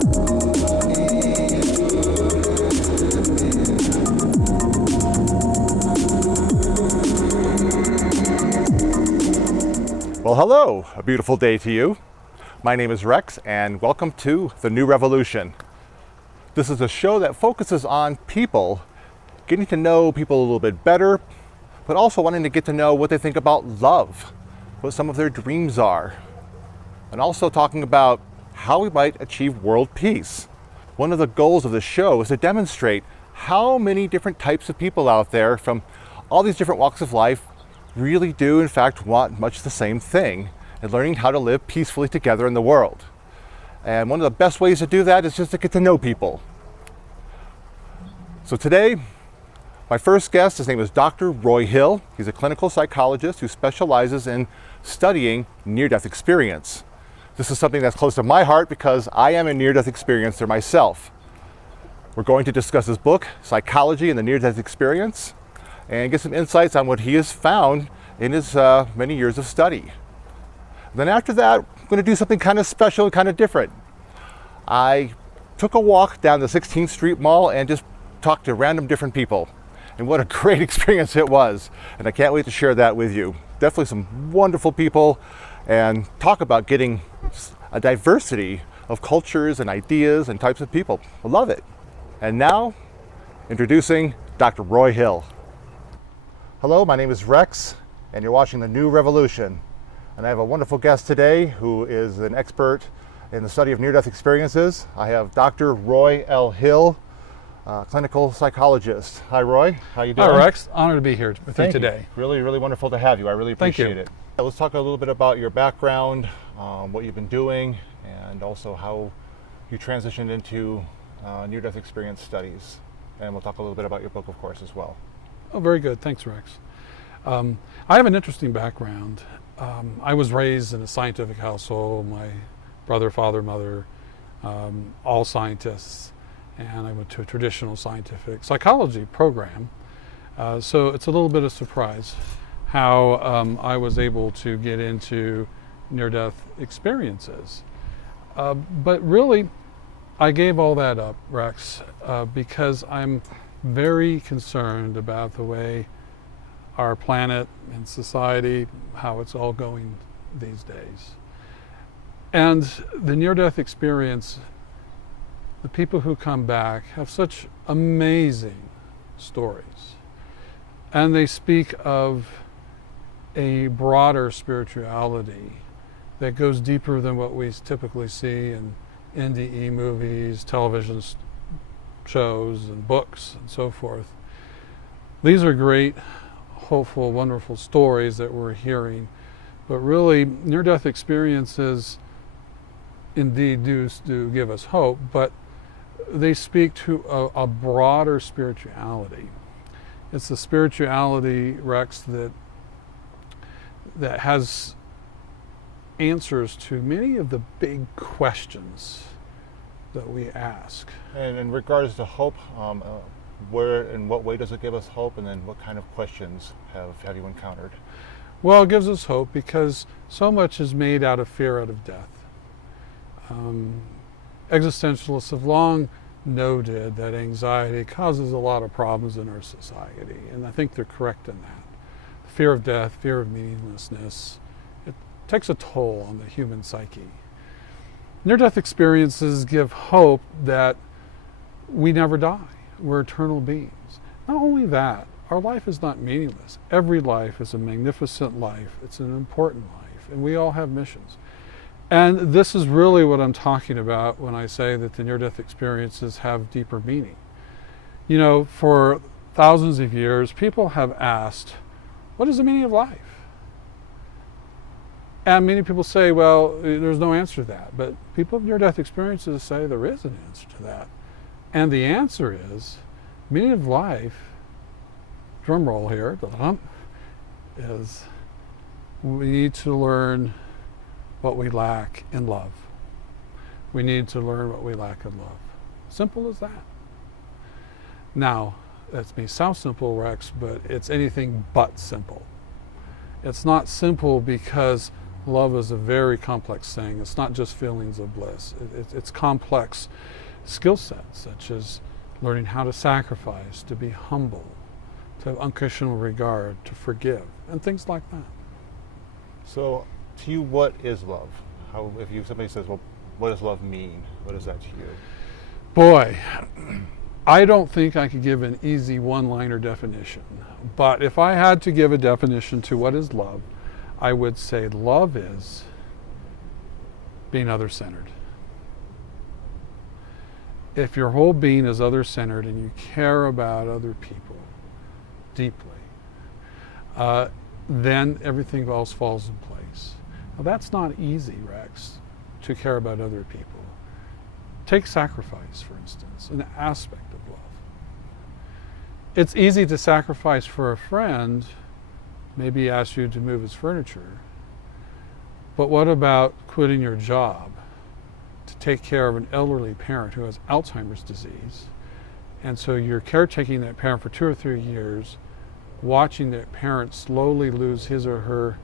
Well, hello, a beautiful day to you. My name is Rex and welcome to The New Revolution. This is a show that focuses on people, getting to know people a little bit better, but also wanting to get to know what they think about love, what some of their dreams are, and also talking about how we might achieve world peace. One of the goals of the show is to demonstrate how many different types of people out there from all these different walks of life really do in fact want much the same thing, and learning how to live peacefully together in the world. And one of the best ways to do that is just to get to know people. So today, my first guest, his name is Dr. Roy Hill. He's a clinical psychologist who specializes in studying near-death experience. This is something that's close to my heart because I am a near-death experiencer myself. We're going to discuss his book, Psychology and the Near-Death Experience, and get some insights on what he has found in his many years of study. Then after that, I'm going to do something kind of special and kind of different. I took a walk down the 16th Street Mall and just talked to random different people. And what a great experience it was. And I can't wait to share that with you. Definitely some wonderful people, and talk about getting a diversity of cultures and ideas and types of people. I love it. And now, introducing Dr. Roy Hill. Hello, my name is Rex, and you're watching The New Revolution. And I have a wonderful guest today who is an expert in the study of near-death experiences. I have Dr. Roy L. Hill, clinical psychologist. Hi, Roy. How you doing? Hi, Rex. Honored to be here with you today. Really, really wonderful to have you. I really appreciate it. Let's talk a little bit about your background, what you've been doing, and also how you transitioned into near-death experience studies. And we'll talk a little bit about your book, of course, as well. Oh, very good. Thanks, Rex. I have an interesting background. I was raised in a scientific household. My brother, father, mother, all scientists. And I went to a traditional scientific psychology program. So it's a little bit of surprise how I was able to get into near-death experiences. But really, I gave all that up, Rex, because I'm very concerned about the way our planet and society, how it's all going these days. And the near-death experience, the people who come back have such amazing stories. And they speak of a broader spirituality that goes deeper than what we typically see in NDE movies, television shows, and books, and so forth. These are great, hopeful, wonderful stories that we're hearing, but really, near-death experiences indeed do give us hope, but they speak to a broader spirituality. It's the spirituality, Rex, that has answers to many of the big questions that we ask. And in regards to hope, where and what way does it give us hope, and then what kind of questions have you encountered? Well, it gives us hope because so much is made out of fear, out of death. Existentialists have long noted that anxiety causes a lot of problems in our society, and I think they're correct in that. Fear of death, fear of meaninglessness, it takes a toll on the human psyche. Near-death experiences give hope that we never die. We're eternal beings. Not only that, our life is not meaningless. Every life is a magnificent life. It's an important life, and we all have missions. And this is really what I'm talking about when I say that the near-death experiences have deeper meaning. You know, for thousands of years, people have asked, what is the meaning of life? And many people say, well, there's no answer to that. But people with near-death experiences say there is an answer to that. And the answer is, meaning of life, drum roll here, is we need to learn what we lack in love. We need to learn what we lack in love. Simple as that. Now, that may sound simple, Rex, but it's anything but simple. It's not simple because Love is a very complex thing. It's not just feelings of bliss. It's complex skill sets, such as learning how to sacrifice, to be humble, to have unconditional regard, to forgive, and things like that. So, to you, what is love? How, if somebody says, well, what does love mean? What is that to you? Boy, I don't think I could give an easy one-liner definition. But if I had to give a definition to what is love, I would say love is being other-centered. If your whole being is other-centered and you care about other people deeply, then everything else falls in place. Now, that's not easy, Rex, to care about other people. Take sacrifice, for instance, an aspect of love. It's easy to sacrifice for a friend, maybe ask you to move his furniture, but what about quitting your job to take care of an elderly parent who has Alzheimer's disease? And so you're caretaking that parent for 2 or 3 years, watching that parent slowly lose his or her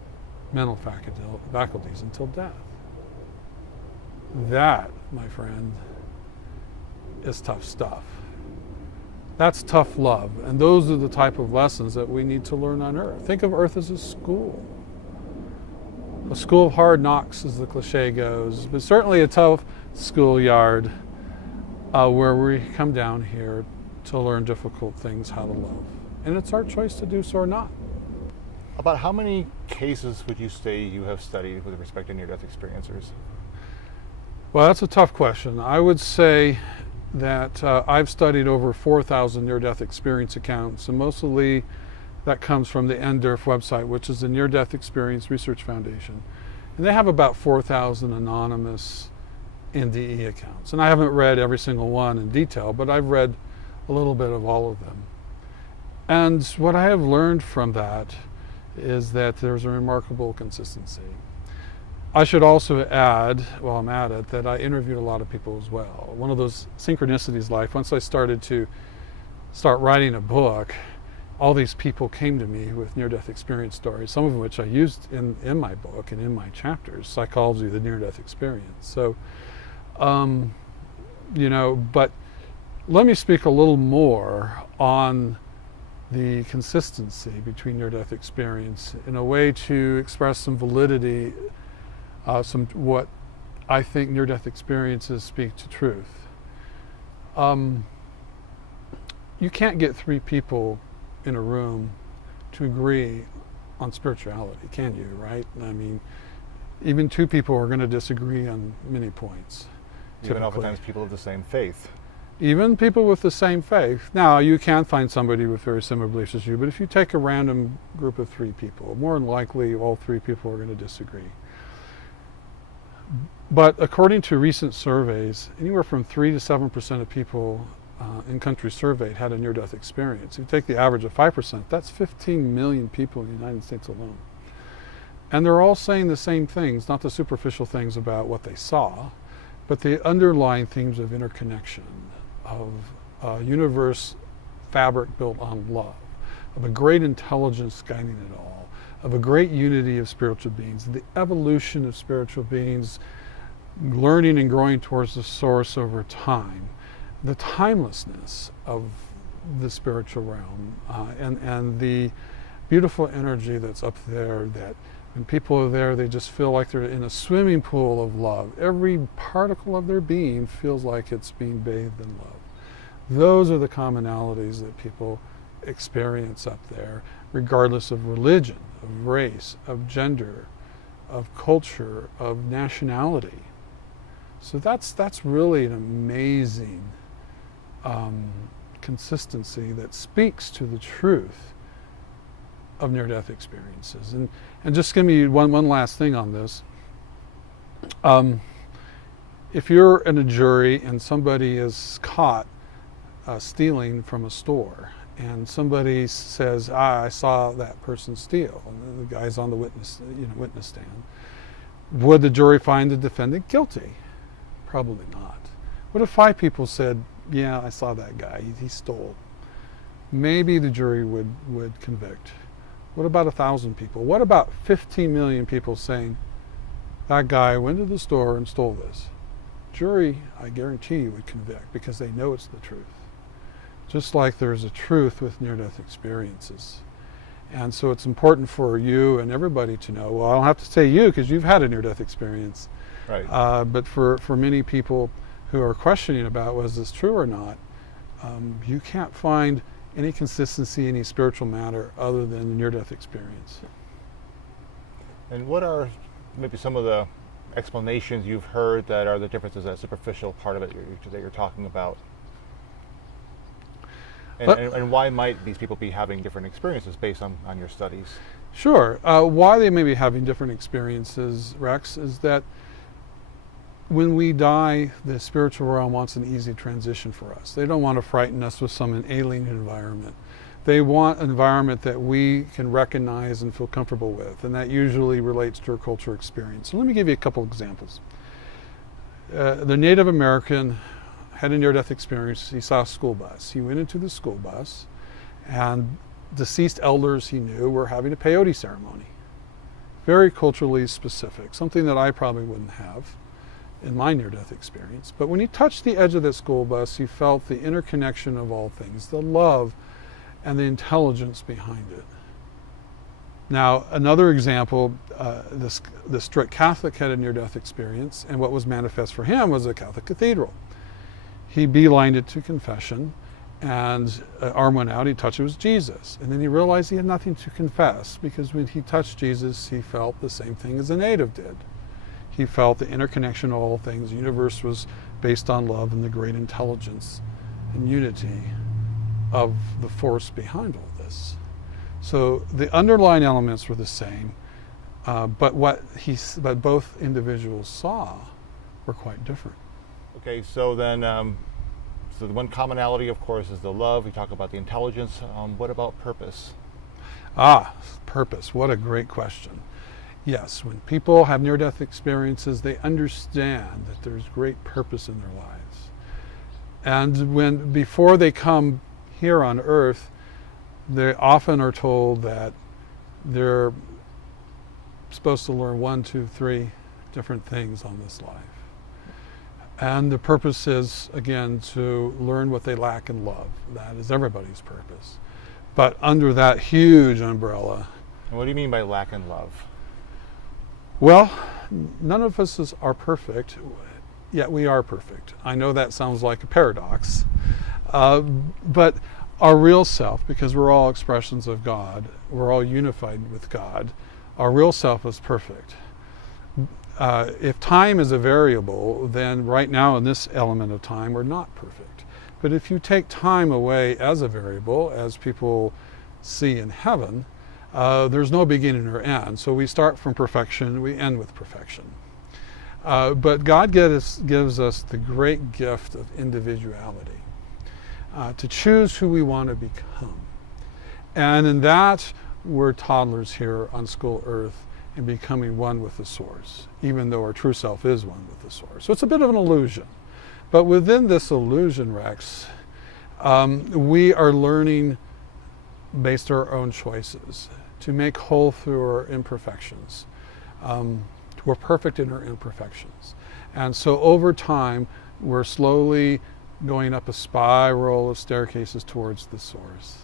mental faculties until death. That, my friend, is tough stuff. That's tough love. And those are the type of lessons that we need to learn on Earth. Think of Earth as a school. A school of hard knocks, as the cliche goes, but certainly a tough schoolyard where we come down here to learn difficult things how to love. And it's our choice to do so or not. About how many cases would you say you have studied with respect to near-death experiencers? Well, that's a tough question. I would say that I've studied over 4,000 near-death experience accounts, and mostly that comes from the NDERF website, which is the Near-Death Experience Research Foundation. And they have about 4,000 anonymous NDE accounts. And I haven't read every single one in detail, but I've read a little bit of all of them. And what I have learned from that is that there's a remarkable consistency. I should also add, while I'm at it, that I interviewed a lot of people as well. One of those synchronicities life, once I started to writing a book, all these people came to me with near-death experience stories, some of which I used in my book and in my chapters, Psychology of the Near-Death Experience. So, but let me speak a little more on the consistency between near-death experience in a way to express some validity, what I think near-death experiences speak to truth. You can't get 3 people in a room to agree on spirituality, can you, right? I mean, even 2 people are going to disagree on many points. Even oftentimes people of the same faith. Even people with the same faith. Now, you can find somebody with very similar beliefs as you, but if you take a random group of 3 people, more than likely all 3 people are going to disagree. But according to recent surveys, anywhere from 3 to 7% of people in countries surveyed had a near-death experience. If you take the average of 5%, that's 15 million people in the United States alone. And they're all saying the same things, not the superficial things about what they saw, but the underlying themes of interconnection, of a universe fabric built on love, of a great intelligence guiding it all, of a great unity of spiritual beings, the evolution of spiritual beings, learning and growing towards the source over time, the timelessness of the spiritual realm, and the beautiful energy that's up there, that when people are there, they just feel like they're in a swimming pool of love. Every particle of their being feels like it's being bathed in love. Those are the commonalities that people experience up there, regardless of religion, of race, of gender, of culture, of nationality. So that's really an amazing consistency that speaks to the truth of near-death experiences. And just give me one last thing on this. If you're in a jury and somebody is caught stealing from a store, and somebody says, I saw that person steal, and the guy's on the witness stand, would the jury find the defendant guilty? Probably not. What if 5 people said, yeah, I saw that guy, he stole? Maybe the jury would convict. What about 1,000 people? What about 15 million people saying, that guy went to the store and stole this. Jury, I guarantee you, would convict because they know it's the truth. Just like there's a truth with near-death experiences. And so it's important for you and everybody to know, well, I don't have to say you because you've had a near-death experience. Right. But for many people who are questioning about was this true or not, you can't find any consistency, any spiritual matter other than the near-death experience. And what are maybe some of the explanations you've heard that are the differences, that superficial part of it that you're talking about? And why might these people be having different experiences based on your studies? Sure. Why they may be having different experiences, Rex, is that when we die, the spiritual realm wants an easy transition for us. They don't want to frighten us with some alien environment. They want an environment that we can recognize and feel comfortable with, and that usually relates to our culture experience. So let me give you a couple examples. The Native American had a near-death experience. He saw a school bus. He went into the school bus, and deceased elders he knew were having a peyote ceremony. Very culturally specific, something that I probably wouldn't have in my near-death experience. But when he touched the edge of that school bus, he felt the interconnection of all things, the love and the intelligence behind it. Now, another example, the strict Catholic had a near-death experience, and what was manifest for him was a Catholic cathedral. He beelined it to confession, and arm went out, he touched it was Jesus. And then he realized he had nothing to confess, because when he touched Jesus, he felt the same thing as a native did. He felt the interconnection of all things. The universe was based on love and the great intelligence and unity of the force behind all this. So the underlying elements were the same, but but both individuals saw were quite different. Okay, so then, so the one commonality, of course, is the love. We talk about the intelligence. What about purpose? Purpose. What a great question. Yes, when people have near-death experiences, they understand that there's great purpose in their lives. And before they come here on earth, they often are told that they're supposed to learn 1, 2, 3 different things on this life. And the purpose is, again, to learn what they lack in love. That is everybody's purpose. But under that huge umbrella. And what do you mean by lack in love? Well, none of us are perfect, yet we are perfect. I know that sounds like a paradox, but our real self, because we're all expressions of God, we're all unified with God, our real self is perfect. If time is a variable, then right now in this element of time, we're not perfect. But if you take time away as a variable, as people see in heaven, there's no beginning or end. So we start from perfection, we end with perfection. But God gives us the great gift of individuality, to choose who we want to become. And in that, we're toddlers here on school earth and becoming one with the source, even though our true self is one with the source. So it's a bit of an illusion. But within this illusion, Rex, we are learning based on our own choices to make whole through our imperfections. We're perfect in our imperfections. And so over time, we're slowly going up a spiral of staircases towards the source.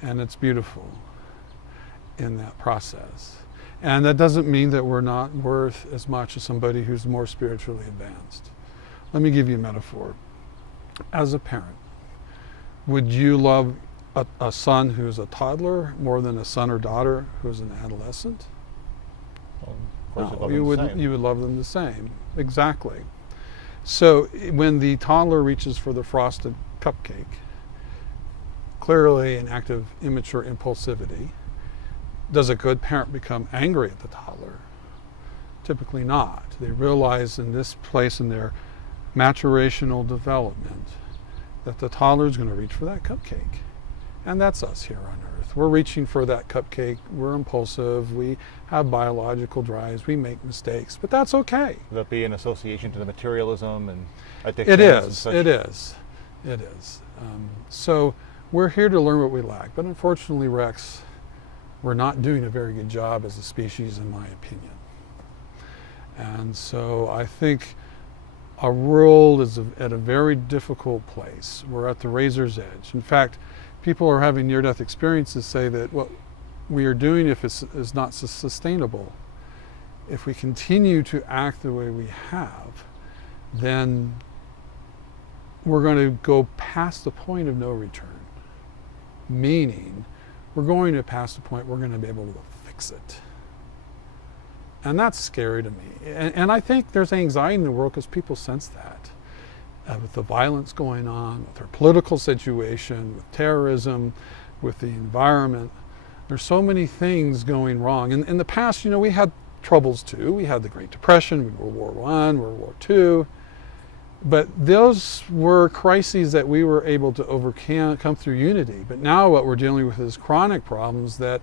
And it's beautiful in that process. And that doesn't mean that we're not worth as much as somebody who's more spiritually advanced. Let me give you a metaphor. As a parent, would you love a son who's a toddler more than a son or daughter who's an adolescent? Well, of course, No, you would love them the same. Exactly. So when the toddler reaches for the frosted cupcake, clearly an act of immature impulsivity, does a good parent become angry at the toddler? Typically not. They realize in this place in their maturational development that the toddler is going to reach for that cupcake. And that's us here on earth. We're reaching for that cupcake. We're impulsive. We have biological drives. We make mistakes, but that's okay. Would that be an association to the materialism and addiction? It is. It is. It is. So we're here to learn what we lack. But unfortunately, Rex, we're not doing a very good job as a species, in my opinion. And so I think our world is at a very difficult place. We're at the razor's edge. In fact, people are having near-death experiences say that what we are doing is not sustainable. If we continue to act the way we have, then we're going to go past the point of no return. Meaning, we're going to pass the point we're going to be able to fix it. And that's scary to me. And I think there's anxiety in the world because people sense that. With the violence going on, with our political situation, with terrorism, with the environment. There's so many things going wrong. In the past, we had troubles too. We had the Great Depression, World War I, World War II. But those were crises that we were able to overcome through unity. But now what we're dealing with is chronic problems that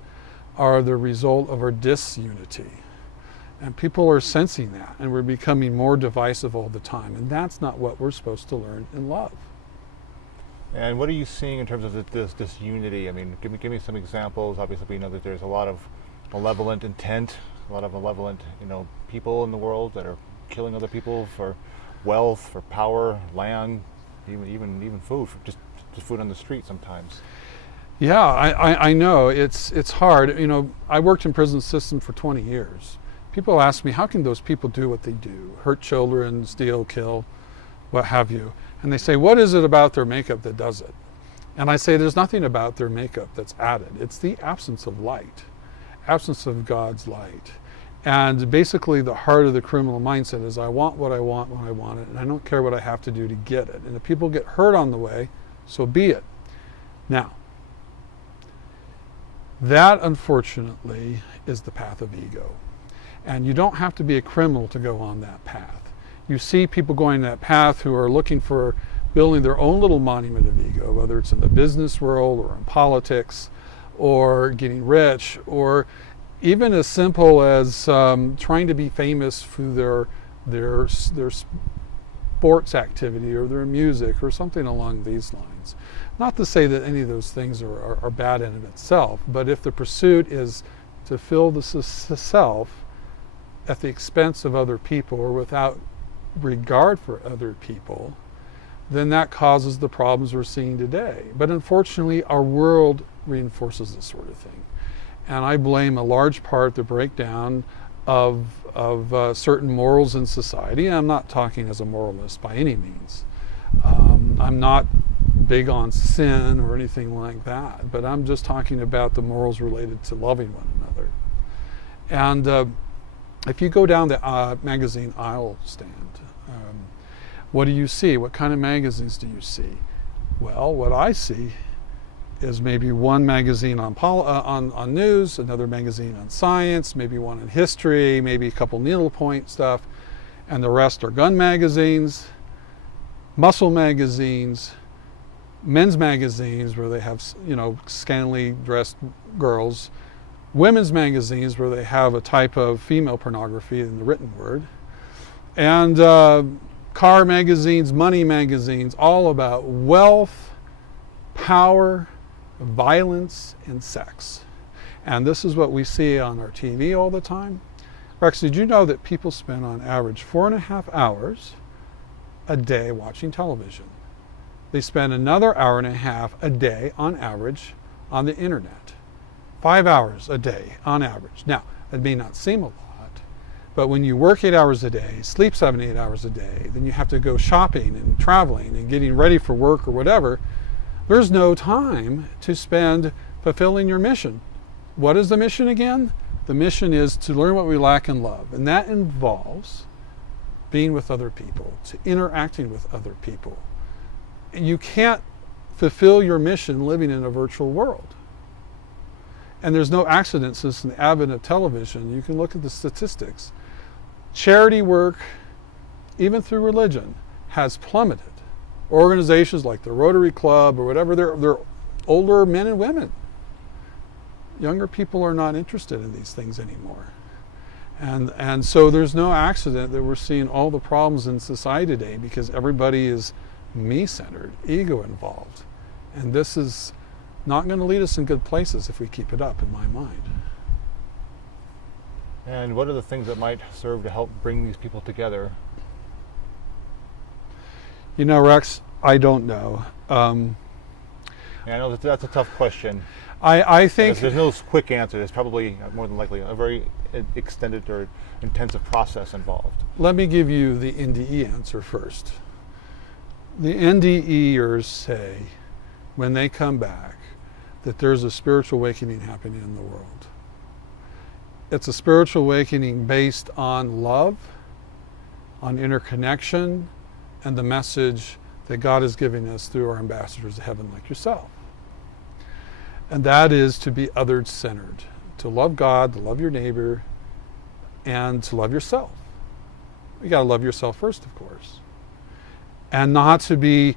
are the result of our disunity. And people are sensing that, and we're becoming more divisive all the time. And that's not what we're supposed to learn and love. And what are you seeing in terms of this unity? I mean, give me some examples. Obviously, we know that there's a lot of malevolent intent, a lot of malevolent, people in the world that are killing other people for wealth, for power, land, even food, just food on the street sometimes. Yeah, I know it's hard. I worked in prison system for 20 years. People ask me, how can those people do what they do? Hurt children, steal, kill, what have you. And they say, what is it about their makeup that does it? And I say, there's nothing about their makeup that's added. It's the absence of light, absence of God's light. And basically the heart of the criminal mindset is I want what I want when I want it, and I don't care what I have to do to get it. And if people get hurt on the way, so be it. Now, that unfortunately is the path of ego. And you don't have to be a criminal to go on that path. You see people going that path who are looking for building their own little monument of ego, whether it's in the business world or in politics or getting rich, or even as simple as trying to be famous through their sports activity or their music or something along these lines. Not to say that any of those things are bad in of itself, but if the pursuit is to fill the self at the expense of other people or without regard for other people, then that causes the problems we're seeing today. But unfortunately, our world reinforces this sort of thing. And I blame a large part the breakdown of certain morals in society. And I'm not talking as a moralist by any means. I'm not big on sin or anything like that, but I'm just talking about the morals related to loving one another. And if you go down the magazine aisle stand, what do you see? What kind of magazines do you see? Well, what I see is maybe one magazine on news, another magazine on science, maybe one on history, maybe a couple needlepoint stuff, and the rest are gun magazines, muscle magazines, men's magazines where they have, scantily dressed girls, women's magazines where they have a type of female pornography in the written word, and car magazines, money magazines, all about wealth, power, violence, and sex. And this is what we see on our TV all the time. Rex, did you know that people spend on average 4.5 hours a day watching television? They spend another 1.5 hours a day on average on the internet. 5 hours a day on average. Now, it may not seem a lot, but when you work 8 hours a day, sleep 7, 8 hours a day, then you have to go shopping and traveling and getting ready for work or whatever, there's no time to spend fulfilling your mission. What is the mission again? The mission is to learn what we lack in love, and that involves being with other people, to interacting with other people. You can't fulfill your mission living in a virtual world. And there's no accident since the advent of television. You can look at the statistics. Charity work, even through religion, has plummeted. Organizations like the Rotary Club or whatever, they're older men and women. Younger people are not interested in these things anymore. And so there's no accident that we're seeing all the problems in society today because everybody is me-centered, ego involved. And this is not going to lead us in good places if we keep it up, in my mind. And what are the things that might serve to help bring these people together? You know, Rex, I don't know. And I know that's a tough question. I think There's no quick answer. There's probably more than likely a very extended or intensive process involved. let me give you the NDE answer first. The NDEers say, when they come back, that there's a spiritual awakening happening in the world. It's a spiritual awakening based on love, on interconnection, and the message that God is giving us through our ambassadors of heaven like yourself. And that is to be others-centered, to love God, to love your neighbor, and to love yourself. You got to love yourself first, of course. And not to be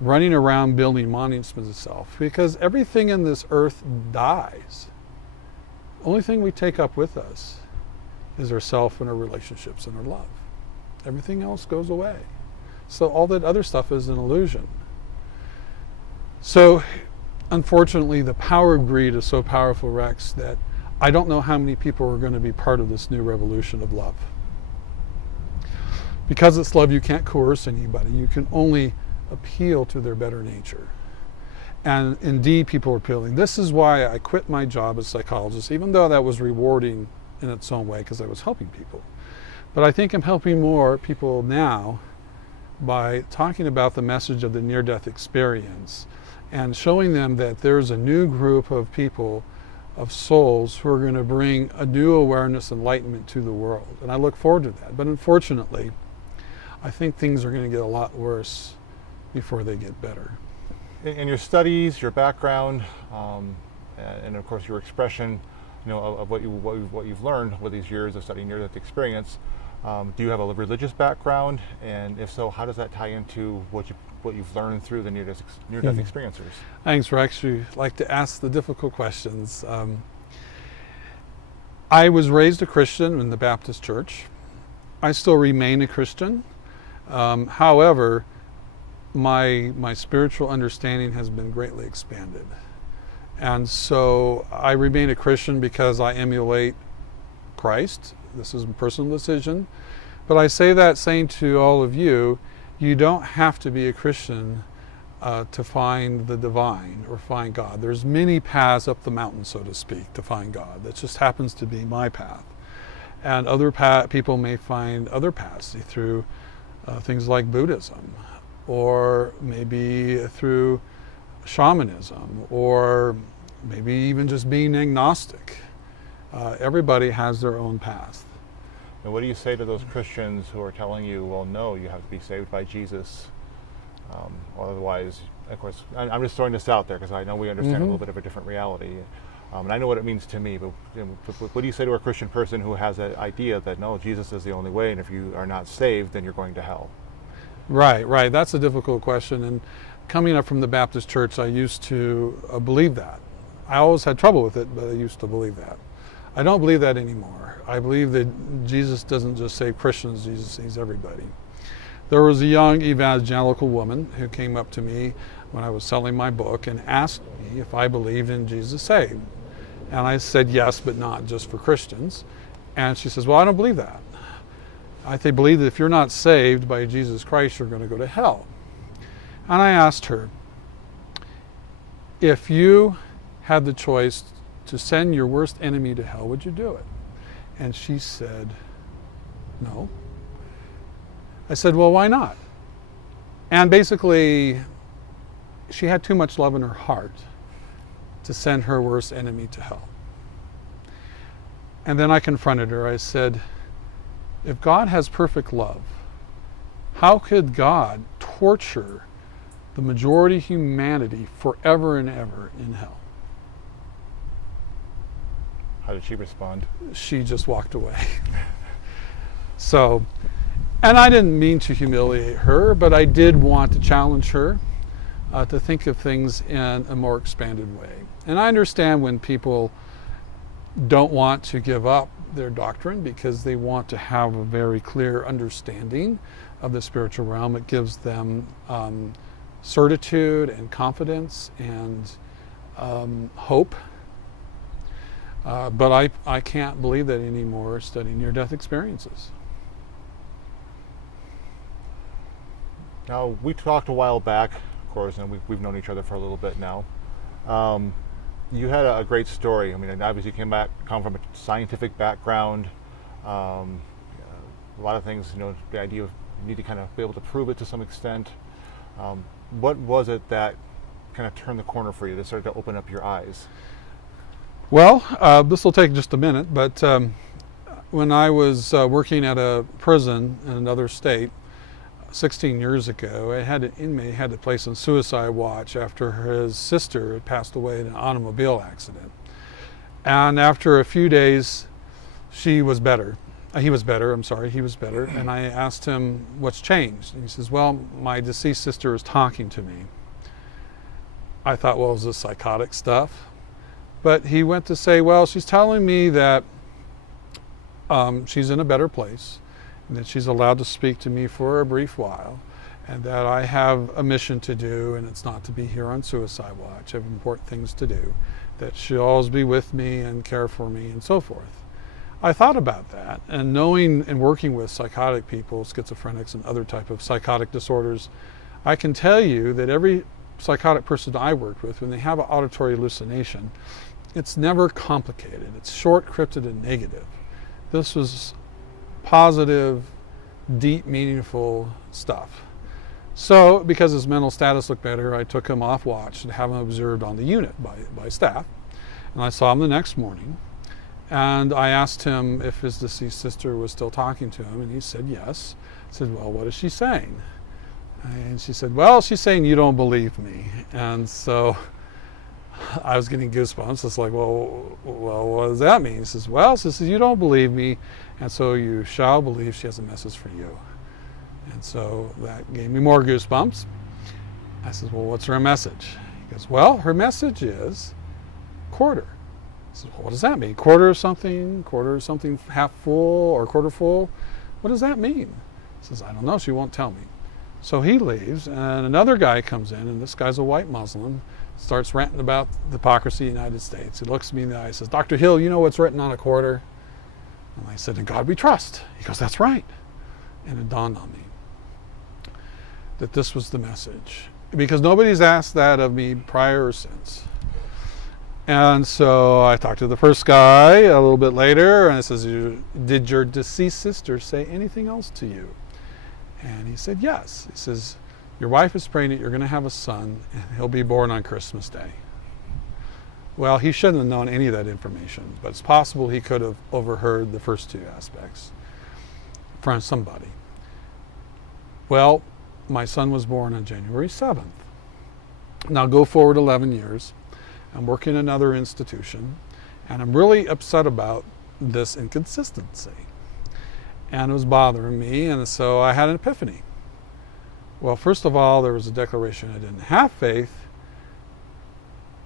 running around building monuments of self, because everything in this earth dies. The only thing we take up with us is ourself and our relationships and our love. Everything else goes away. So all that other stuff is an illusion. So unfortunately, the power of greed is so powerful, Rex, that I don't know how many people are going to be part of this new revolution of love. Because it's love, you can't coerce anybody. You can only appeal to their better nature. And indeed, people are appealing. This is why I quit my job as a psychologist, even though that was rewarding in its own way, because I was helping people. But I think I'm helping more people now by talking about the message of the near-death experience and showing them that there's a new group of people, of souls, who are going to bring a new awareness, enlightenment to the world. And I look forward to that. But unfortunately, I think things are going to get a lot worse before they get better. In your studies, your background, and of course your expression, of what you've learned with these years of studying near-death experience, do you have a religious background? And if so, how does that tie into what you've learned through the near-death experiencers? Thanks, Rex. You like to ask the difficult questions. I was raised a Christian in the Baptist Church. I still remain a Christian. However, my spiritual understanding has been greatly expanded. And so I remain a Christian because I emulate Christ. This is a personal decision. But I say that saying to all of you, you don't have to be a Christian to find the divine or find God. There's many paths up the mountain, so to speak, to find God. That just happens to be my path. And other people may find other paths through things like Buddhism, or maybe through shamanism, or maybe even just being agnostic. Everybody has their own path. And what do you say to those Christians who are telling you, well, no, you have to be saved by Jesus, or otherwise, of course, I'm just throwing this out there because I know we understand a little bit of a different reality. And I know what it means to me, but what do you say to a Christian person who has that idea that, no, Jesus is the only way, and if you are not saved, then you're going to hell? Right. That's a difficult question. And coming up from the Baptist Church, I used to believe that. I always had trouble with it, but I used to believe that. I don't believe that anymore. I believe that Jesus doesn't just save Christians, Jesus saves everybody. There was a young evangelical woman who came up to me when I was selling my book and asked me if I believed in Jesus saved. And I said yes, but not just for Christians. And she says, well, I don't believe that. I believe that if you're not saved by Jesus Christ, you're going to go to hell. And I asked her, if you had the choice to send your worst enemy to hell, would you do it? And she said, no. I said, well, why not? And basically, she had too much love in her heart to send her worst enemy to hell. And then I confronted her. I said, if God has perfect love, how could God torture the majority of humanity forever and ever in hell? How did she respond? She just walked away. So, and I didn't mean to humiliate her, but I did want to challenge her to think of things in a more expanded way. And I understand when people don't want to give up their doctrine because they want to have a very clear understanding of the spiritual realm. It gives them certitude and confidence and hope. But I can't believe that anymore studying near-death experiences. Now, we talked a while back, of course, and we've known each other for a little bit now. You had a great story. I mean, obviously you come from a scientific background. A lot of things, the idea of you need to kind of be able to prove it to some extent. What was it that kind of turned the corner for you, that started to open up your eyes? Well, this will take just a minute, but when I was working at a prison in another state 16 years ago, an inmate had to place on suicide watch after his sister had passed away in an automobile accident. And after a few days, he was better, and I asked him, what's changed? And he says, well, my deceased sister is talking to me. I thought, well, is this psychotic stuff? But he went to say, well, she's telling me that she's in a better place, and that she's allowed to speak to me for a brief while, and that I have a mission to do, and it's not to be here on suicide watch. I have important things to do, that she'll always be with me and care for me and so forth. I thought about that, and knowing and working with psychotic people, schizophrenics and other type of psychotic disorders, I can tell you that every psychotic person I worked with, when they have an auditory hallucination, it's never complicated. It's short, cryptic, and negative. This was positive, deep, meaningful stuff. So, because his mental status looked better, I took him off watch and have him observed on the unit by staff. And I saw him the next morning, and I asked him if his deceased sister was still talking to him, and he said yes. I said, well, what is she saying? And she said, well, she's saying you don't believe me. And so I was getting goosebumps. It's like, well, what does that mean? He says, well, she says, you don't believe me, and so you shall believe she has a message for you. And so that gave me more goosebumps. I said, well, what's her message? He goes, well, her message is quarter. I said, well, what does that mean? Quarter something half full or quarter full? What does that mean? He says, I don't know, she won't tell me. So he leaves, and another guy comes in, and this guy's a white Muslim, starts ranting about the hypocrisy of the United States. He looks me in the eye and says, Dr. Hill, you know what's written on a quarter? And I said, in God we trust. He goes, that's right. And it dawned on me that this was the message. Because nobody's asked that of me prior or since. And so I talked to the first guy a little bit later, and I says, did your deceased sister say anything else to you? And he said, yes. He says, your wife is praying that you're going to have a son, and he'll be born on Christmas Day. Well, he shouldn't have known any of that information, but it's possible he could have overheard the first two aspects from somebody. Well, my son was born on January 7th. Now go forward 11 years. I'm working in another institution, and I'm really upset about this inconsistency. And it was bothering me, and so I had an epiphany. Well, first of all, there was a declaration I didn't have faith,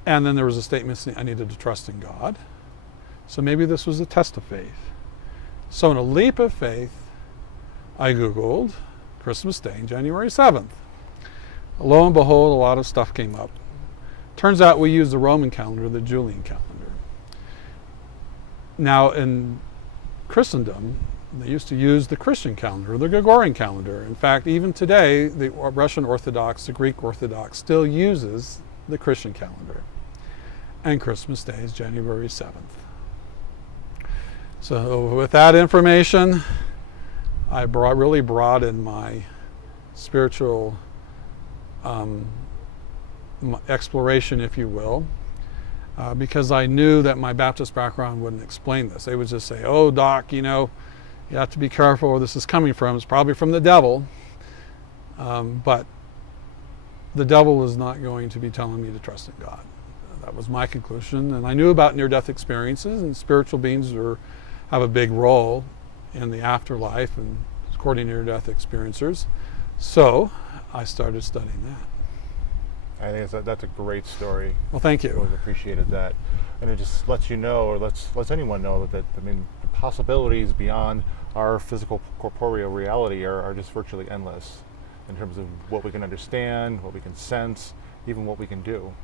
and then there was a statement saying I needed to trust in God. So maybe this was a test of faith. So in a leap of faith, I Googled Christmas Day, January 7th. Lo and behold, a lot of stuff came up. Turns out we use the Roman calendar, the Julian calendar. Now in Christendom, they used to use the Christian calendar, the Gregorian calendar. In fact, even today, the Russian Orthodox, the Greek Orthodox still uses the Christian calendar. And Christmas Day is January 7th. So with that information, I really broadened my spiritual exploration, if you will, because I knew that my Baptist background wouldn't explain this. They would just say, oh, Doc, you have to be careful where this is coming from. It's probably from the devil. But the devil is not going to be telling me to trust in God. That was my conclusion. And I knew about near-death experiences, and spiritual beings have a big role in the afterlife and according to near-death experiencers. So I started studying that. I think that's a great story. Well, thank you. I always appreciated that. And it just lets you know, or lets anyone know that the possibilities beyond our physical corporeal reality are just virtually endless in terms of what we can understand, what we can sense, even what we can do.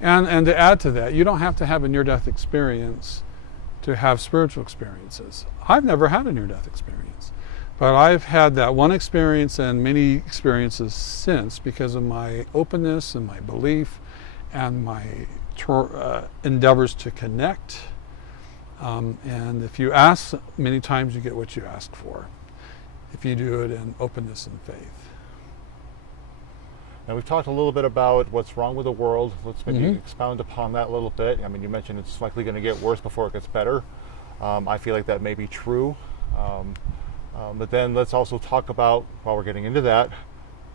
And to add to that, you don't have to have a near-death experience to have spiritual experiences. I've never had a near-death experience, but I've had that one experience and many experiences since because of my openness and my belief and my endeavors to connect. And if you ask, many times you get what you ask for, if you do it in openness and faith. Now we've talked a little bit about what's wrong with the world. Let's maybe expound upon that a little bit. I mean, you mentioned it's likely going to get worse before it gets better. I feel like that may be true. But then let's also talk about, while we're getting into that,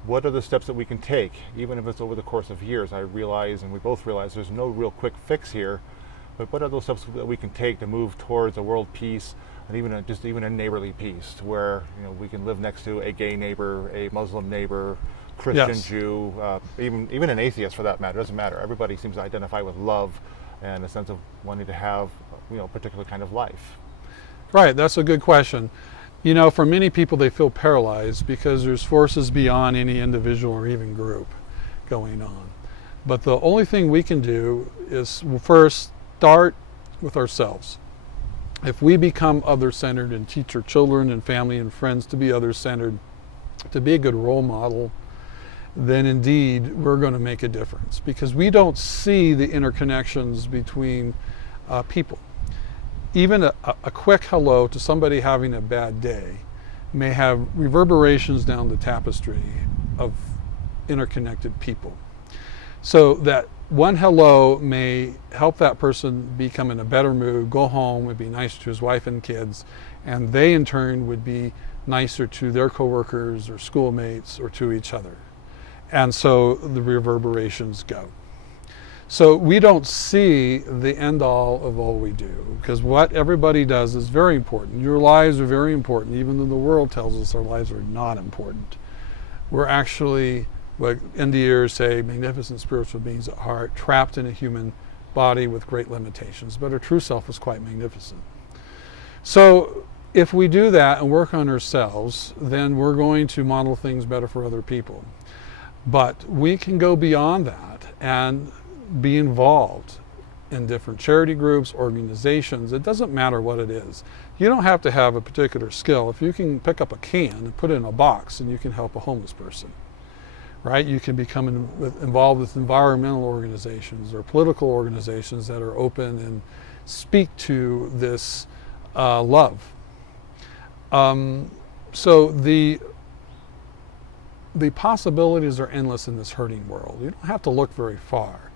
what are the steps that we can take, even if it's over the course of years? I realize, and we both realize, there's no real quick fix here. But what are those steps that we can take to move towards a world peace, and even a neighborly peace, to where we can live next to a gay neighbor, a Muslim neighbor, Christian, Yes. Jew, even an atheist for that matter. It doesn't matter. Everybody seems to identify with love and a sense of wanting to have a particular kind of life. Right, that's a good question. For many people, they feel paralyzed because there's forces beyond any individual or even group going on. But the only thing we can do is first start with ourselves. If we become other-centered and teach our children and family and friends to be other-centered, to be a good role model, then indeed we're going to make a difference, because we don't see the interconnections between people. Even a quick hello to somebody having a bad day may have reverberations down the tapestry of interconnected people. So that one hello may help that person become in a better mood, go home, and be nicer to his wife and kids, and they in turn would be nicer to their coworkers or schoolmates or to each other. And so the reverberations go. So we don't see the end all of all we do, because what everybody does is very important. Your lives are very important, even though the world tells us our lives are not important. We're actually, what NDErs say, magnificent spiritual beings at heart, trapped in a human body with great limitations, but our true self is quite magnificent. So if we do that and work on ourselves, then we're going to model things better for other people. But we can go beyond that and be involved in different charity groups, organizations. It doesn't matter what it is. You don't have to have a particular skill. If you can pick up a can and put it in a box, and you can help a homeless person, right? You can become involved with environmental organizations or political organizations that are open and speak to this love. So the possibilities are endless in this hurting world. You don't have to look very far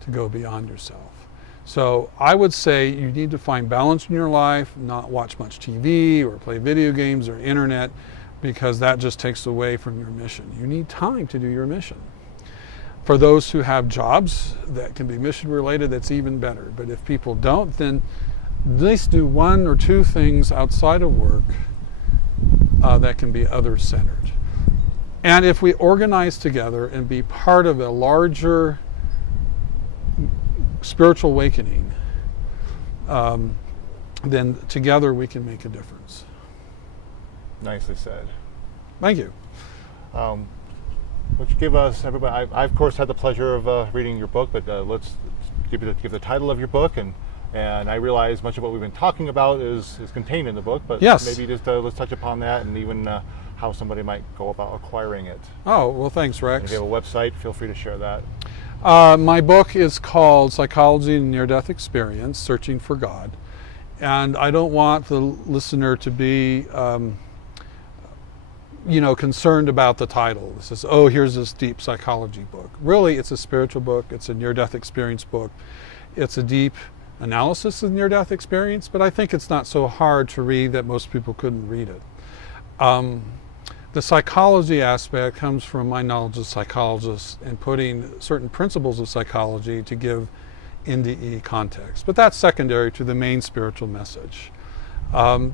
to go beyond yourself. So I would say you need to find balance in your life, not watch much TV or play video games or internet, because that just takes away from your mission. You need time to do your mission. For those who have jobs that can be mission related, that's even better. But if people don't, then at least do one or two things outside of work that can be other-centered. And if we organize together and be part of a larger spiritual awakening, then together we can make a difference. Nicely said. Thank you. Would you give us, everybody, I of course had the pleasure of reading your book, but let's give the title of your book, and I realize much of what we've been talking about is contained in the book, but yes, maybe just let's touch upon that, and even how somebody might go about acquiring it. Oh, well, thanks, Rex. If you have a website, feel free to share that. My book is called Psychology and Near-Death Experience, Searching for God. And I don't want the listener to be concerned about the title. This is, oh, here's this deep psychology book. Really, it's a spiritual book. It's a near-death experience book. It's a deep analysis of near-death experience, but I think it's not so hard to read that most people couldn't read it. The psychology aspect comes from my knowledge as a psychologist and putting certain principles of psychology to give NDE context. But that's secondary to the main spiritual message. I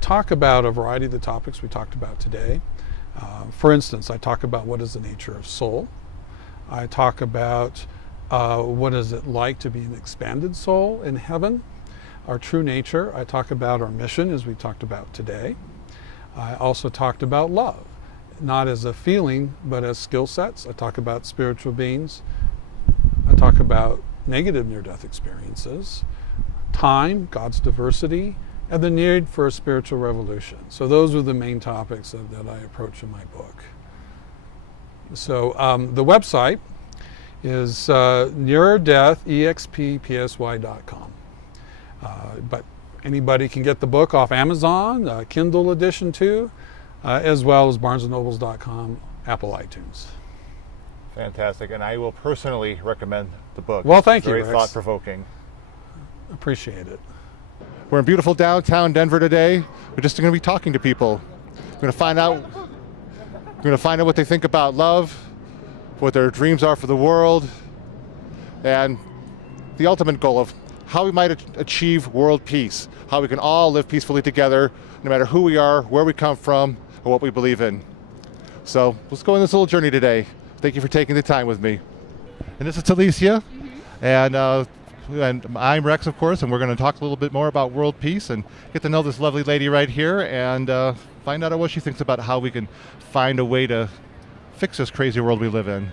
talk about a variety of the topics we talked about today. For instance, I talk about what is the nature of soul. I talk about what is it like to be an expanded soul in heaven, our true nature. I talk about our mission, as we talked about today. I also talked about love, not as a feeling, but as skill sets. I talk about spiritual beings. I talk about negative near-death experiences, time, God's diversity, and the need for a spiritual revolution. So those are the main topics that I approach in my book. So the website is neardeathexppsy.com. But anybody can get the book off Amazon, Kindle edition too, as well as barnesandnobles.com, Apple iTunes. Fantastic, and I will personally recommend the book. Well, thank you, Very Rex. thought-provoking. Appreciate it. We're in beautiful downtown Denver today. We're just going to be talking to people. We're going to find out what they think about love, what their dreams are for the world, and the ultimate goal of how we might achieve world peace, how we can all live peacefully together, no matter who we are, where we come from, or what we believe in. So let's go on this little journey today. Thank you for taking the time with me. And this is Talicia, and I'm Rex, of course, and we're going to talk a little bit more about world peace and get to know this lovely lady right here and find out what she thinks about how we can find a way to fix this crazy world we live in.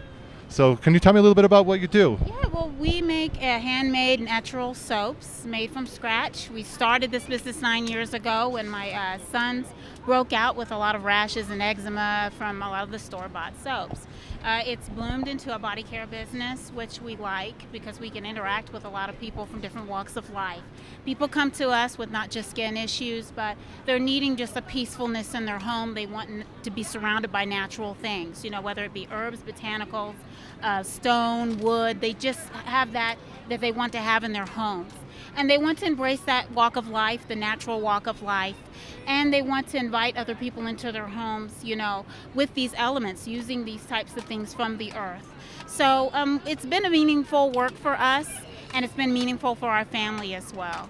So can you tell me a little bit about what you do? Yeah, well, we make handmade natural soaps made from scratch. We started this business 9 years ago when my sons broke out with a lot of rashes and eczema from a lot of the store-bought soaps. It's bloomed into a body care business, which we like because we can interact with a lot of people from different walks of life. People come to us with not just skin issues, but they're needing just a peacefulness in their home. They want to be surrounded by natural things, whether it be herbs, botanicals, stone, wood. They just have that they want to have in their homes. And they want to embrace that walk of life, the natural walk of life. And they want to invite other people into their homes, with these elements, using these types of things from the earth. So it's been a meaningful work for us, and it's been meaningful for our family as well.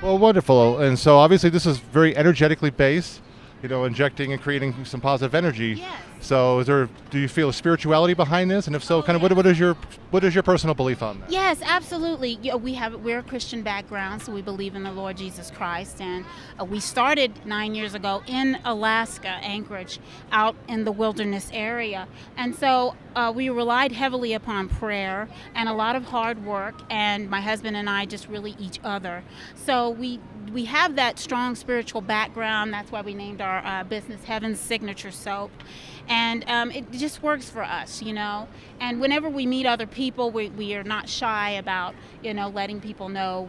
Well, wonderful. And so obviously this is very energetically based, injecting and creating some positive energy. Yes. So do you feel a spirituality behind this? And if so, kind of what is your personal belief on that? Yes, absolutely. We're a Christian background, so we believe in the Lord Jesus Christ, and we started 9 years ago in Alaska, Anchorage, out in the wilderness area, and so we relied heavily upon prayer and a lot of hard work, and my husband and I just really each other. So we have that strong spiritual background. That's why we named our business Heaven's Signature Soap. And it just works for us, And whenever we meet other people, we are not shy about, letting people know,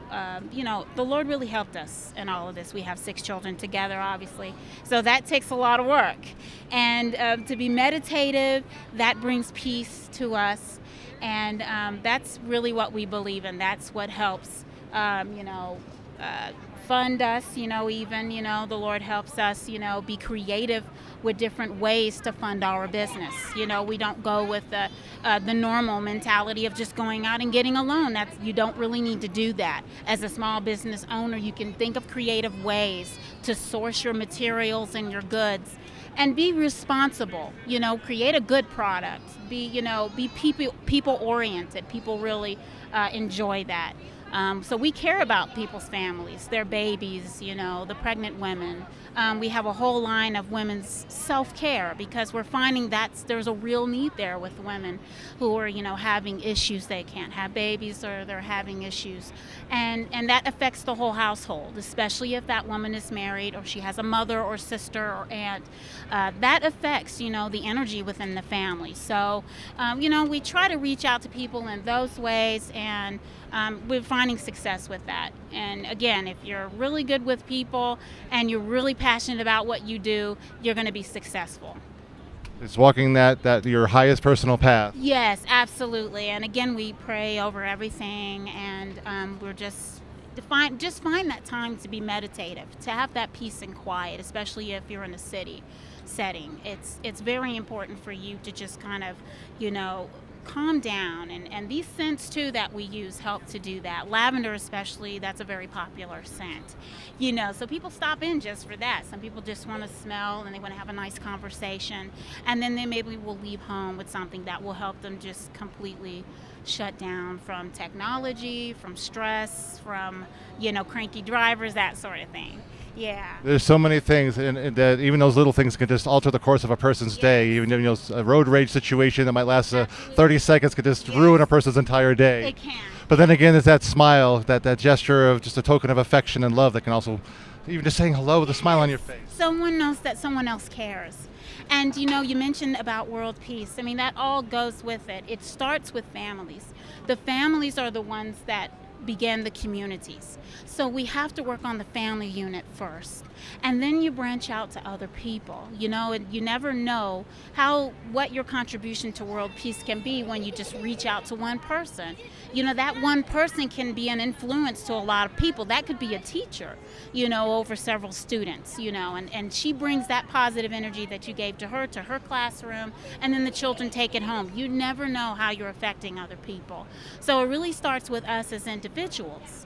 the Lord really helped us in all of this. We have 6 children together, obviously. So that takes a lot of work. And to be meditative, that brings peace to us. And that's really what we believe in. That's what helps, fund us, the Lord helps us, be creative with different ways to fund our business. We don't go with the normal mentality of just going out and getting a loan. You don't really need to do that. As a small business owner, you can think of creative ways to source your materials and your goods and be responsible, create a good product, be people oriented. People really enjoy that. So we care about people's families, their babies, the pregnant women. We have a whole line of women's self-care because we're finding there's a real need there with women who are, having issues. They can't have babies or they're having issues. And that affects the whole household, especially if that woman is married or she has a mother or sister or aunt. That affects, the energy within the family. So, we try to reach out to people in those ways, and we're finding success with that. And again, if you're really good with people and you're really passionate about what you do, you're going to be successful. It's walking that your highest personal path. Yes, absolutely. And again, we pray over everything, and we're just find that time to be meditative, to have that peace and quiet, especially if you're in a city setting. It's very important for you to just kind of, calm down, and these scents too that we use help to do that. Lavender especially, that's a very popular scent, so people stop in just for that. Some people just want to smell and they want to have a nice conversation, and then they maybe will leave home with something that will help them just completely shut down from technology, from stress, from cranky drivers, that sort of thing. Yeah. There's so many things, and that even those little things can just alter the course of a person's day. Even a road rage situation that might last 30 seconds could just ruin a person's entire day. It can. But then again, there's that smile, that gesture of just a token of affection and love that can also, even just saying hello with a smile on your face. Someone knows that someone else cares. And you mentioned about world peace. I mean, that all goes with it. It starts with families. The families are the ones that begin the communities. So we have to work on the family unit first. And then you branch out to other people. And you never know what your contribution to world peace can be when you just reach out to one person. That one person can be an influence to a lot of people. That could be a teacher, over several students, and she brings that positive energy that you gave to her classroom, and then the children take it home. You never know how you're affecting other people. So it really starts with us as individuals,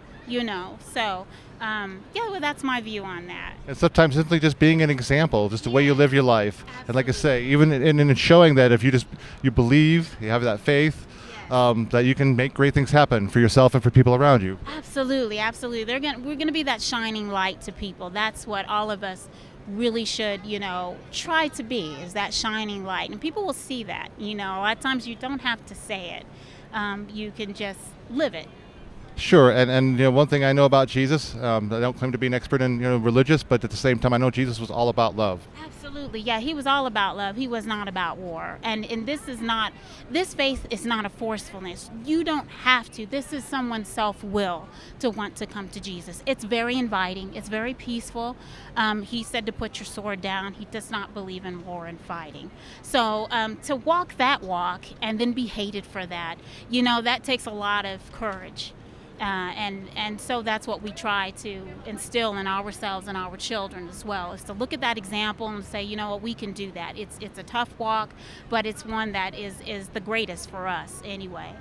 So, well, that's my view on that. And sometimes simply just being an example, just the way you live your life. And like I say, even in showing that if you believe, you have that faith, that you can make great things happen for yourself and for people around you. Absolutely, absolutely. We're gonna be that shining light to people. That's what all of us really should, try to be, is that shining light. And people will see that. A lot of times you don't have to say it. You can just live it. Sure, and one thing I know about Jesus, I don't claim to be an expert in religious, but at the same time I know Jesus was all about love. Absolutely, yeah, he was all about love. He was not about war. And this faith is not a forcefulness. You don't have to. This is someone's self-will to want to come to Jesus. It's very inviting. It's very peaceful. He said to put your sword down. He does not believe in war and fighting. So to walk that walk and then be hated for that, that takes a lot of courage. And so that's what we try to instill in ourselves and our children as well, is to look at that example and say, what, we can do that. It's a tough walk, but it's one that is the greatest for us anyway.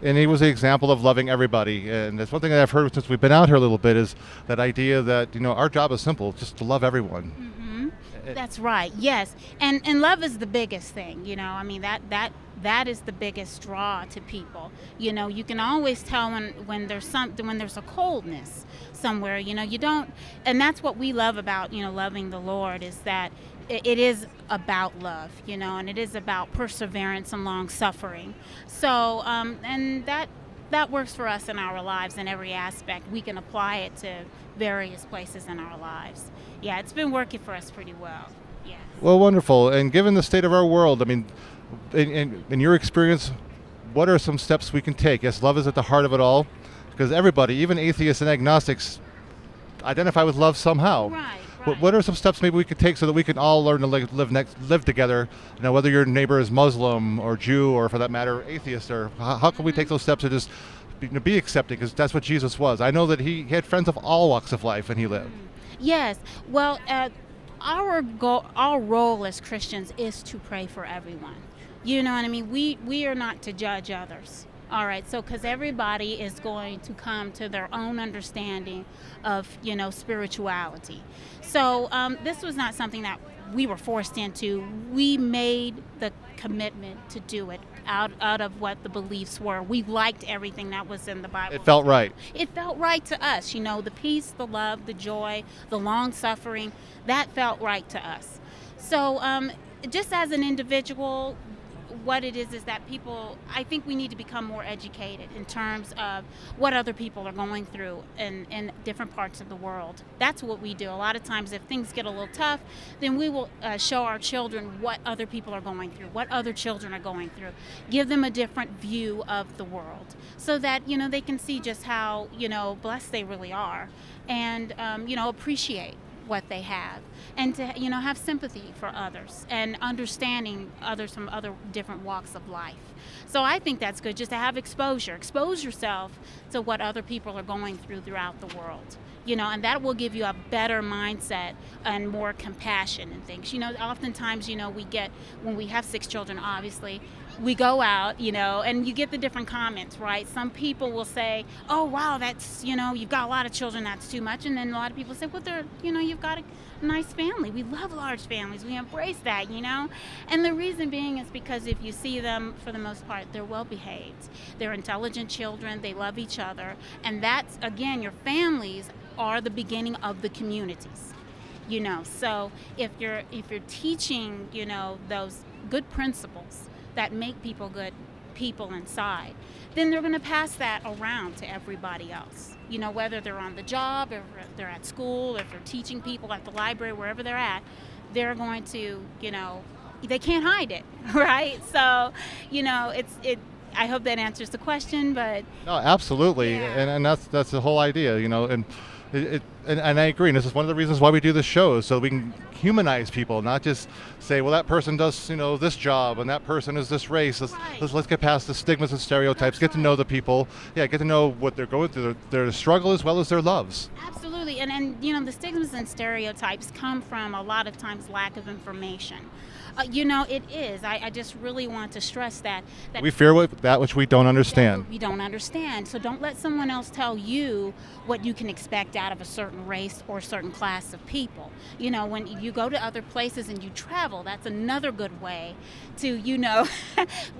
And he was the example of loving everybody. And that's one thing that I've heard since we've been out here a little bit, is that idea that, our job is simple, just to love everyone. Mm-hmm. That's right, yes. And love is the biggest thing, I mean, that is the biggest draw to people. You can always tell when there's a coldness somewhere, you don't, and that's what we love about, loving the Lord, is that it is about love, and it is about perseverance and long suffering. So, and that works for us in our lives in every aspect. We can apply it to various places in our lives. Yeah, it's been working for us pretty well. Yeah. Well, wonderful. And given the state of our world, I mean, in your experience, what are some steps we can take? Yes, love is at the heart of it all, because everybody, even atheists and agnostics, identify with love somehow. Right. What are some steps maybe we could take so that we can all learn to live together? Whether your neighbor is Muslim or Jew, or for that matter, atheist, or how can we take those steps to just be accepting? Because that's what Jesus was. I know that he had friends of all walks of life when he lived. Yes. Well, our role as Christians is to pray for everyone. You know what I mean? We are not to judge others. All right, so because everybody is going to come to their own understanding of, spirituality. So this was not something that we were forced into. We made the commitment to do it out of what the beliefs were. We liked everything that was in the Bible. It felt right. It felt right to us, the peace, the love, the joy, the long suffering, that felt right to us. So just as an individual, what it is that I think we need to become more educated in terms of what other people are going through in different parts of the world. That's what we do. A lot of times if things get a little tough, then we will show our children what other people are going through, what other children are going through, give them a different view of the world so that, they can see just how, blessed they really are and, appreciate what they have, and to have sympathy for others and understanding others from other different walks of life. So I think that's good, just to have expose yourself to what other people are going throughout the world, and that will give you a better mindset and more compassion and things. Oftentimes, when we have 6 children, obviously, we go out, and you get the different comments, right? Some people will say, oh, wow, that's, you've got a lot of children, that's too much. And then a lot of people say, well, you've got a nice family. We love large families. We embrace that, And the reason being is because if you see them, for the most part, they're well behaved. They're intelligent children. They love each other. And that's, again, your families are the beginning of the communities. So if you're teaching, those good principles that make people good people inside, then they're going to pass that around to everybody else. Whether they're on the job, or they're at school, if they're teaching people at the library, wherever they're at, they're going to, they can't hide it, right? So, I hope that answers the question, but No, absolutely, Yeah. and that's the whole idea, and and I agree. And this is one of the reasons why we do this show, is so we can humanize people, not just say, well, that person does this job, and that person is this race. Let's get past the stigmas and stereotypes. Get to know the people. Yeah, get to know what they're going through, their struggle as well as their loves. absolutely. And the stigmas and stereotypes come from a lot of times lack of information. It is. I just really want to stress that We fear that which we don't understand. we don't understand. So don't let someone else tell you what you can expect out of a certain race or a certain class of people. When you go to other places and you travel, that's another good way to,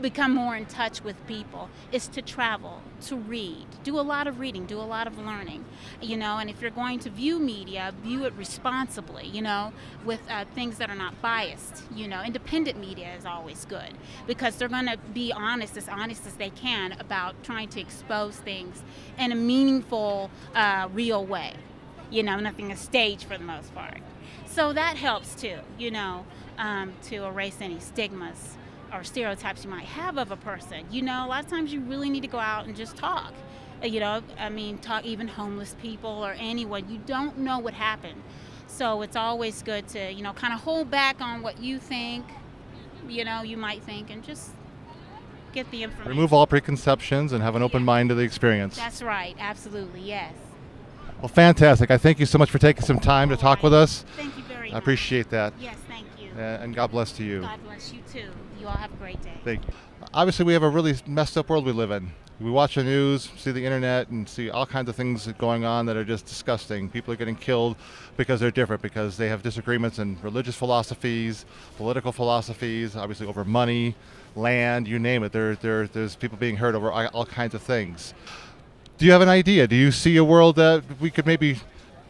become more in touch with people, is to travel, to read, do a lot of reading, do a lot of learning, and if you're going to view media, view it responsibly, with things that are not biased. Independent media is always good because they're going to be honest as they can about trying to expose things in a meaningful, real way. Nothing is staged for the most part. So that helps too, to erase any stigmas or stereotypes you might have of a person. A lot of times you really need to go out and just talk. Talk even homeless people or anyone. You don't know what happened. So it's always good to, kind of hold back on what you think, you might think, and just get the information. Remove all preconceptions and have an open mind to the experience. That's right. Absolutely. Yes. Well, fantastic. I thank you so much for taking some time to talk with us. Thank you very much. I appreciate that. Yes, thank you. And God bless to you. God bless you too. You all have a great day. Thank you. Obviously, we have a really messed up world we live in. We watch the news, see the internet, and see all kinds of things going on that are just disgusting. People are getting killed because they're different, because they have disagreements in religious philosophies, political philosophies, obviously over money, land, you name it. There's people being hurt over all kinds of things. Do you have an idea? Do you see a world that we could maybe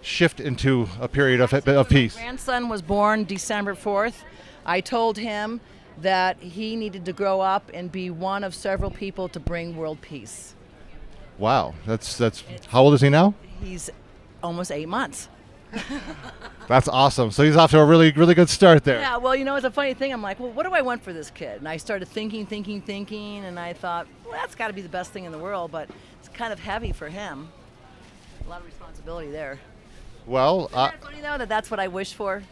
shift into a period of peace? My grandson was born December 4th. I told him that he needed to grow up and be one of several people to bring world peace. Wow, that's how old is he now? He's almost 8 months. That's awesome. So he's off to a really, really good start there. Yeah, well, it's a funny thing. I'm like, well, what do I want for this kid? And I started thinking, and I thought, well, that's got to be the best thing in the world, but it's kind of heavy for him. A lot of responsibility there. Well, Isn't that funny, though, that that's what I wish for?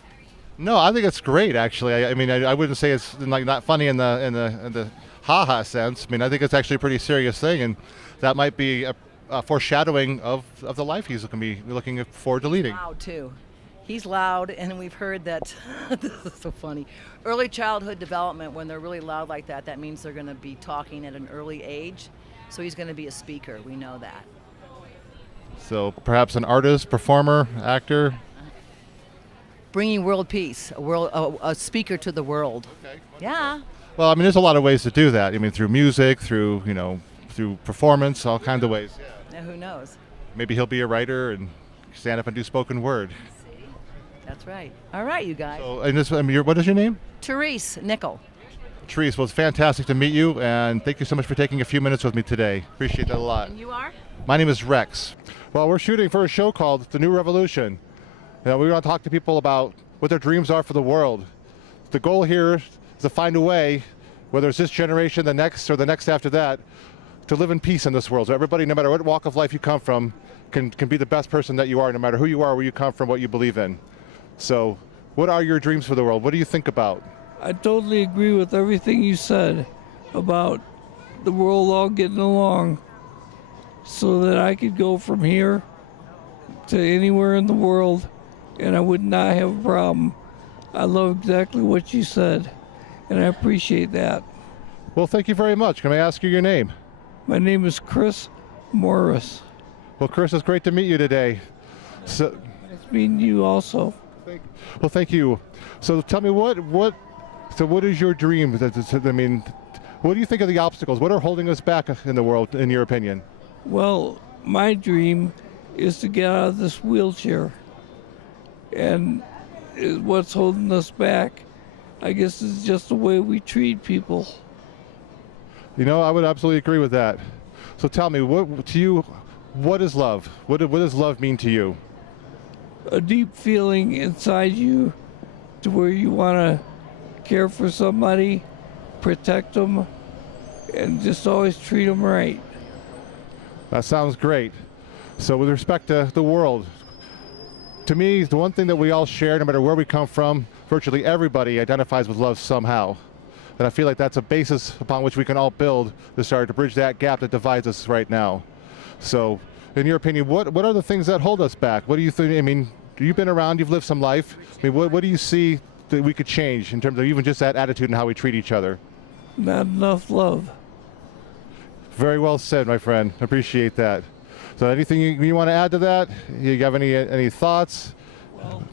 no, I think it's great. Actually, I mean, I wouldn't say it's like not funny in the ha-ha sense. I mean, I think it's actually a pretty serious thing, and that might be a foreshadowing of the life he's going to be looking forward to leading. Loud, too. He's loud, and we've heard that, this is so funny, early childhood development, when they're really loud like that, that means they're going to be talking at an early age. So he's going to be a speaker. We know that. So perhaps an artist, performer, actor. Bringing world peace, a speaker to the world. Okay. Yeah. Well, I mean, there's a lot of ways to do that. I mean, through music, through through performance, all kinds of ways. Now, who knows? Maybe he'll be a writer and stand up and do spoken word. See? That's right. All right, you guys. So, and what is your name? Therese Nickel. Therese, well, it's fantastic to meet you, and thank you so much for taking a few minutes with me today. Appreciate that a lot. And you are? My name is Rex. Well, we're shooting for a show called The New Revolution. We want to talk to people about what their dreams are for the world. The goal here is to find a way, whether it's this generation, the next, or the next after that, to live in peace in this world. So everybody, no matter what walk of life you come from, can be the best person that you are, no matter who you are, where you come from, what you believe in. So what are your dreams for the world? What do you think about? I totally agree with everything you said about the world all getting along so that I could go from here to anywhere in the world and I would not have a problem. I love exactly what you said, and I appreciate that. Well, thank you very much. Can I ask you your name? My name is Chris Morris. Well, Chris, it's great to meet you today. So, It's meeting you also. thank you. So tell me, what is your dream? I mean, what do you think of the obstacles? What are holding us back in the world, in your opinion? Well, my dream is to get out of this wheelchair. And what's holding us back, I guess, is just the way we treat people. You know, I would absolutely agree with that. So tell me, what is love? What does love mean to you? A deep feeling inside you to where you want to care for somebody, protect them, and just always treat them right. That sounds great. So with respect to the world, to me, the one thing that we all share, no matter where we come from, virtually everybody identifies with love somehow. And I feel like that's a basis upon which we can all build to start to bridge that gap that divides us right now. So, in your opinion, what are the things that hold us back? What do you think? I mean, you've been around, you've lived some life. I mean, what do you see that we could change in terms of even just that attitude and how we treat each other? Not enough love. Very well said, my friend. Appreciate that. So anything you want to add to that? You have any thoughts? Well,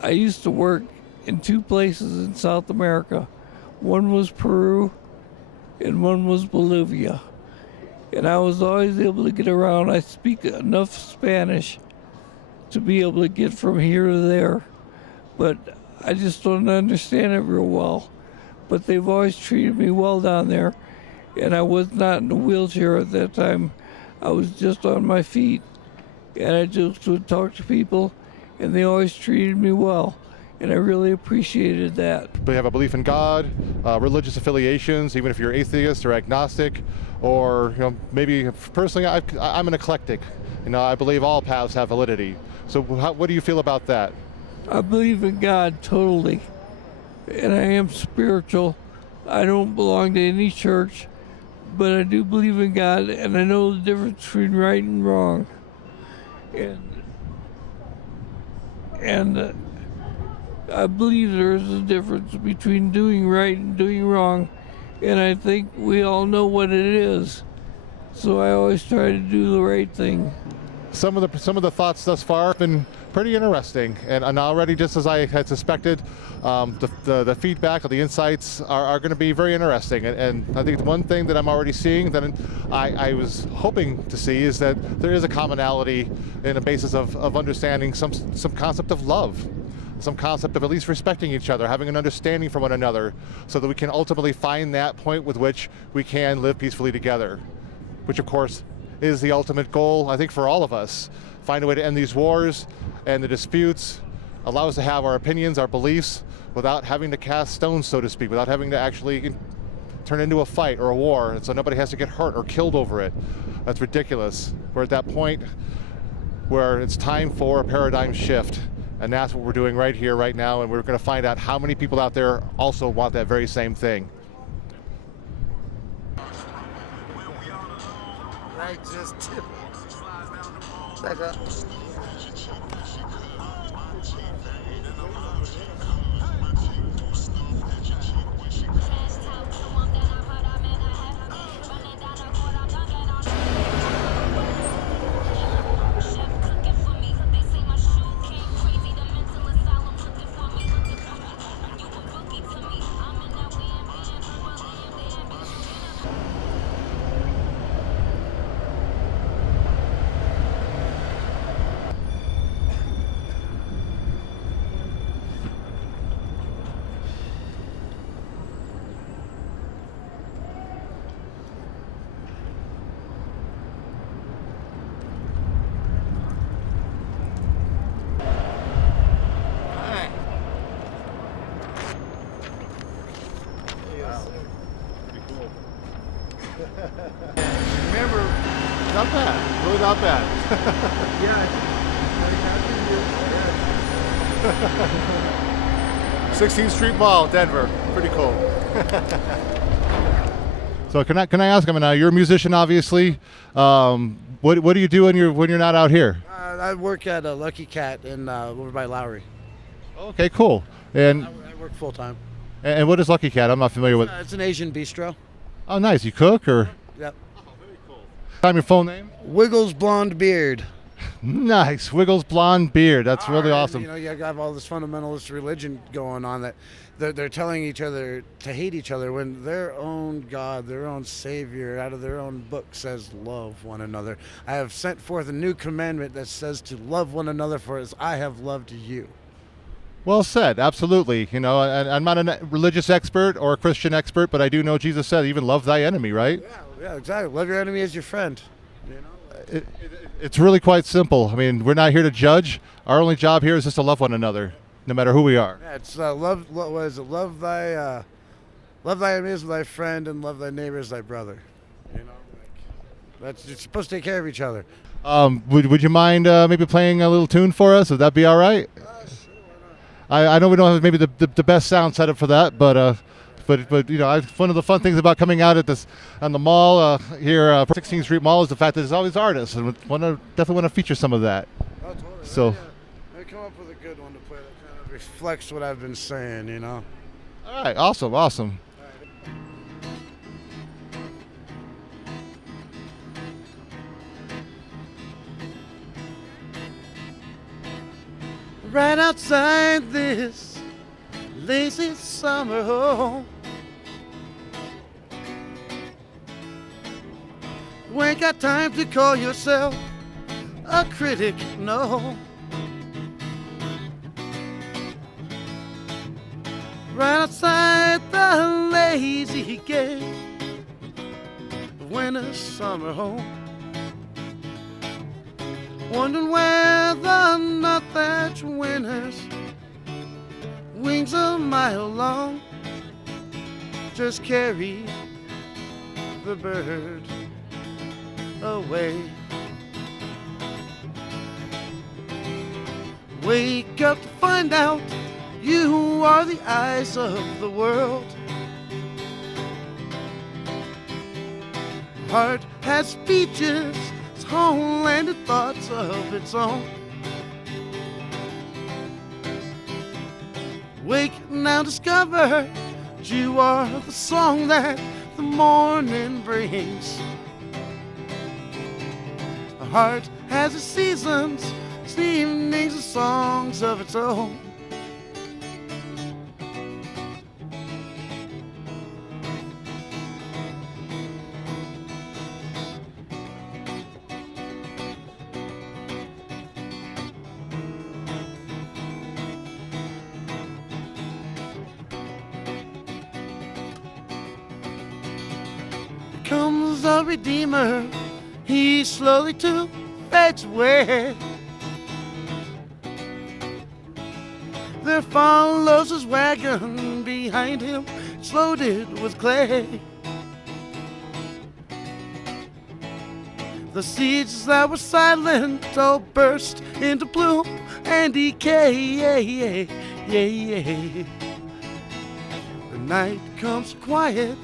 I used to work in 2 places in South America. One was Peru and one was Bolivia. And I was always able to get around. I speak enough Spanish to be able to get from here to there. But I just don't understand it real well. But they've always treated me well down there. And I was not in a wheelchair at that time. I was just on my feet. And I just would talk to people, and they always treated me well. And I really appreciated that. But you have a belief in God, religious affiliations, even if you're atheist or agnostic, or maybe personally, I'm an eclectic. I believe all paths have validity. So what do you feel about that? I believe in God totally, and I am spiritual. I don't belong to any church, but I do believe in God, and I know the difference between right and wrong. And I believe there is a difference between doing right and doing wrong, and I think we all know what it is. So I always try to do the right thing. Some of the thoughts thus far have been pretty interesting, and already, just as I had suspected, the feedback or the insights are going to be very interesting. And I think one thing that I'm already seeing that I was hoping to see is that there is a commonality in a basis of understanding some concept of love, some concept of at least respecting each other, having an understanding for one another, so that we can ultimately find that point with which we can live peacefully together, which of course is the ultimate goal, I think, for all of us. Find a way to end these wars and the disputes, allow us to have our opinions, our beliefs, without having to cast stones, so to speak, without having to actually turn into a fight or a war, and so nobody has to get hurt or killed over it. That's ridiculous. We're at that point where it's time for a paradigm shift, and that's what we're doing right here, right now, and we're going to find out how many people out there also want that very same thing. Right, just tip. Back up. Remember, not bad, really not bad. Yeah. 16th Street Mall, Denver, pretty cool. So can I ask him now? You're a musician, obviously. What do you do when you're not out here? I work at a Lucky Cat in over by Lowry. Okay, cool. And I work full time. what is Lucky Cat? I'm not familiar with. It's an Asian bistro. Oh, nice. You cook or? Yep. Time your full name? Wiggles Blonde Beard. Nice. Wiggles blonde beard. That's really And, awesome. You know, you have all this fundamentalist religion going on that they're telling each other to hate each other when their own God, their own Savior, out of their own book says, love one another. I have sent forth a new commandment that says to love one another for as I have loved you. Well said. Absolutely. You know, I'm not a religious expert or a Christian expert, but I do know Jesus said, even love thy enemy, right? Yeah, exactly. Love your enemy as your friend. You know? It's really quite simple. I mean, we're not here to judge. Our only job here is just to love one another, no matter who we are. Yeah, it's what is it? Love thy enemy as thy friend, and love thy neighbor as thy brother. You know, that's you're supposed to take care of each other. Would you mind maybe playing a little tune for us? Would that be all right? Sure, why not? I know we don't have maybe the best sound setup for that, but you know, one of the fun things about coming out on the mall here, 16th Street Mall, is the fact that there's always artists, and definitely want to feature some of that. Oh, totally. So, I come up with a good one to play that kind of reflects what I've been saying. You know. all right, awesome. Right outside this lazy summer home, you ain't got time to call yourself a critic, no. Right outside the lazy gate, winter summer home, wondering where the nuthatch winters, wings a mile long, just carry the bird away. Wake up to find out you are the eyes of the world. Heart has speeches, its homeland and thoughts of its own. Wake now, discover you are the song that the morning brings. A heart has its seasons, its evenings and songs of its own. Comes the Redeemer, he slowly too fades away. There follows his wagon behind him, it's loaded with clay. The seeds that were silent all burst into bloom and decay. The night comes quiet,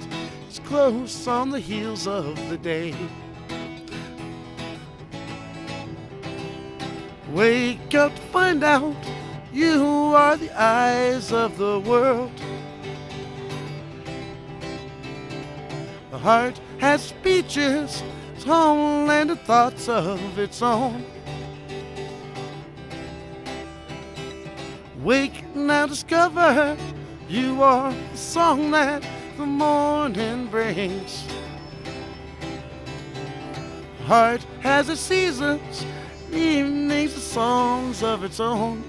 it's close on the heels of the day. Wake up to find out you are the eyes of the world. The heart has speeches, its homeland and thoughts of its own. Wake now, discover you are the song that the morning brings. Heart has its seasons, evenings and songs of its own.